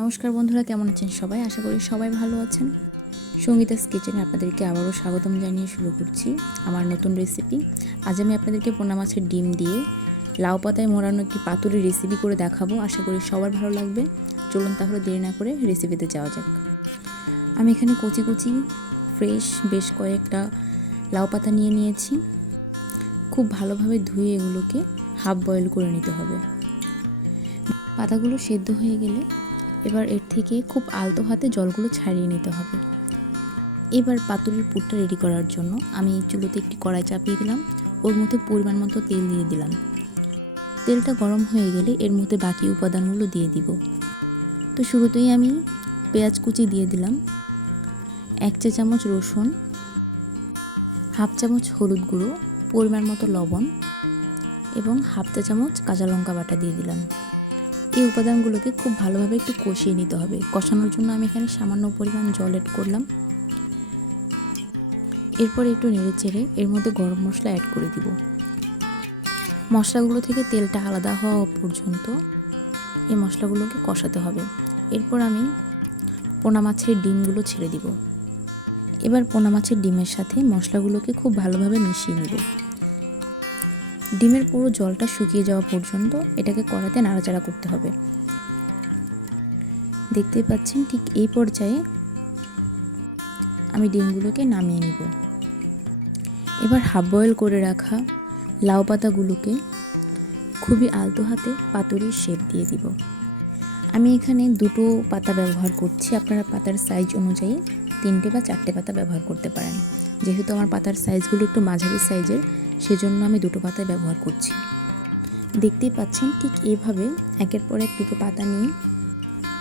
নমস্কার বন্ধুরা, কেমন আছেন সবাই? আশা করি সবাই ভালো আছেন। সঙ্গীতাস কিচেনে আপনাদেরকে আবারও স্বাগতম জানিয়ে শুরু করছি আমার নতুন রেসিপি। আজ আমি আপনাদেরকে পোনা মাছের ডিম দিয়ে লাউ পাতায় মোড়ানো একটি পাতুরি রেসিপি করে দেখাবো। আশা করি সবার ভালো লাগবে। চলুন তাহলে দেরি না করে রেসিপিতে যাওয়া যাক। আমি এখানে কচি কচি ফ্রেশ বেশ কয়েকটা লাউ পাতা নিয়ে নিয়েছি। খুব ভালোভাবে ধুয়ে এগুলোকে হাফ বয়েল করে নিতে হবে। পাতাগুলো সেদ্ধ হয়ে গেলে এবার এর থেকে খুব আলতো হাতে জলগুলো ছাড়িয়ে নিতে হবে। এবার পাতুরির পুরটা রেডি করার জন্য আমি চুলোতে একটি কড়াই চাপিয়ে দিলাম। ওর মধ্যে পরিমাণ মতো তেল দিয়ে দিলাম। তেলটা গরম হয়ে গেলে এর মধ্যে বাকি উপাদানগুলো দিয়ে দিব। তো শুরুতেই আমি পেঁয়াজ কুচি দিয়ে দিলাম, 1 চা চামচ রসুন, হাফ চামচ হলুদ গুঁড়ো, পরিমাণ মতো লবণ এবং হাফ চা চামচ কাঁচা লঙ্কা বাটা দিয়ে দিলাম। এই উপাদানগুলোকে খুব ভালোভাবে একটু কষিয়ে নিতে হবে। কষানোর জন্য আমি এখানে সামান্য পরিমাণ জল অ্যাড করলাম। এরপর একটু নেড়ে চেড়ে এর মধ্যে গরম মশলা অ্যাড করে দিব। মশলাগুলো থেকে তেলটা আলাদা হওয়া পর্যন্ত এই মশলাগুলোকে কষাতে হবে। এরপর আমি পোনা মাছের ডিমগুলো ছেড়ে দিব। এবার পোনা মাছের ডিমের সাথে মশলাগুলোকে খুব ভালোভাবে মিশিয়ে নিব। ডিমের পুরো জলটা শুকিয়ে যাওয়া পর্যন্ত এটাকে কড়াতে নাড়াচাড়া করতে হবে। দেখতেই পাচ্ছেন, ঠিক এই পর্যায়ে আমি ডিমগুলোকে নামিয়ে নিব। এবার হাফ বয়েল করে রাখা লাউ পাতাগুলোকে খুবই আলতো হাতে পাতুরির শেপ দিয়ে দিব। আমি এখানে 2টো পাতা ব্যবহার করছি। আপনারা পাতার সাইজ অনুযায়ী 3টে বা 4টে পাতা ব্যবহার করতে পারেন। যেহেতু আমার পাতার সাইজগুলো একটু মাঝারি সাইজের, সেজন্য আমি 2টো পাতা ব্যবহার করছি। দেখতেই পাচ্ছেন, ঠিক এইভাবে একের পর এক 2টো পাতা নিয়ে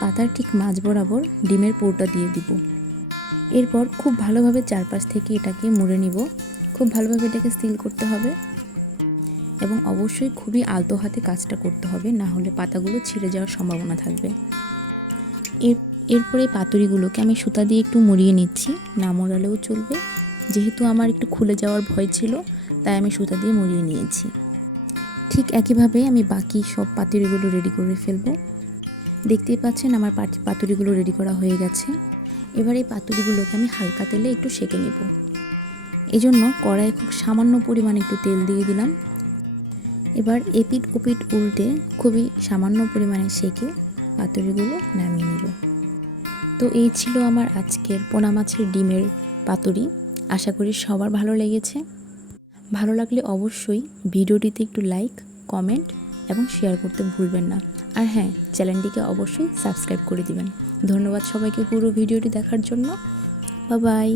পাতার ঠিক মাঝ বরাবর ডিমের পুরটা দিয়ে দিব। এরপর খুব ভালোভাবে চারপাশ থেকে এটাকে মুড়ে নিব। খুব ভালোভাবে এটাকে সিল করতে হবে এবং অবশ্যই খুবই আলতো হাতে কাজটা করতে হবে, না হলে পাতাগুলো ছিঁড়ে যাওয়ার সম্ভাবনা থাকবে। এরপরে পাতুরিগুলোকে আমি সুতা দিয়ে একটু মুড়িয়ে নিচ্ছি। না মোড়ালেও চলবে, যেহেতু আমার একটু খুলে যাওয়ার ভয় ছিল তাই আমি সুতা দিয়ে মুড়িয়ে নিয়েছি। ঠিক একইভাবে আমি বাকি সব পাতুরিগুলো রেডি করে ফেলবো। দেখতেই পাচ্ছেন আমার পাতুরিগুলো রেডি করা হয়ে গেছে। এবার এই পাতুরিগুলোকে আমি হালকা তেলে একটু সেঁকে নেব। এজন্য কড়াইয়ে খুব সামান্য পরিমাণে একটু তেল দিয়ে দিলাম। এবার এপিট ওপিট উল্টে খুবই সামান্য পরিমাণে সেঁকে পাতুরিগুলো নামিয়ে নেব। তো এই ছিল আমার আজকের পোনা মাছের ডিমের পাতুরি। আশা করি সবার ভালো লেগেছে। ভালো লাগলে অবশ্যই ভিডিওটিতে একটু লাইক, কমেন্ট এবং শেয়ার করতে ভুলবেন না। আর হ্যাঁ, চ্যানেলটিকে অবশ্যই সাবস্ক্রাইব করে দিবেন। ধন্যবাদ সবাইকে পুরো ভিডিওটি দেখার জন্য। Bye bye.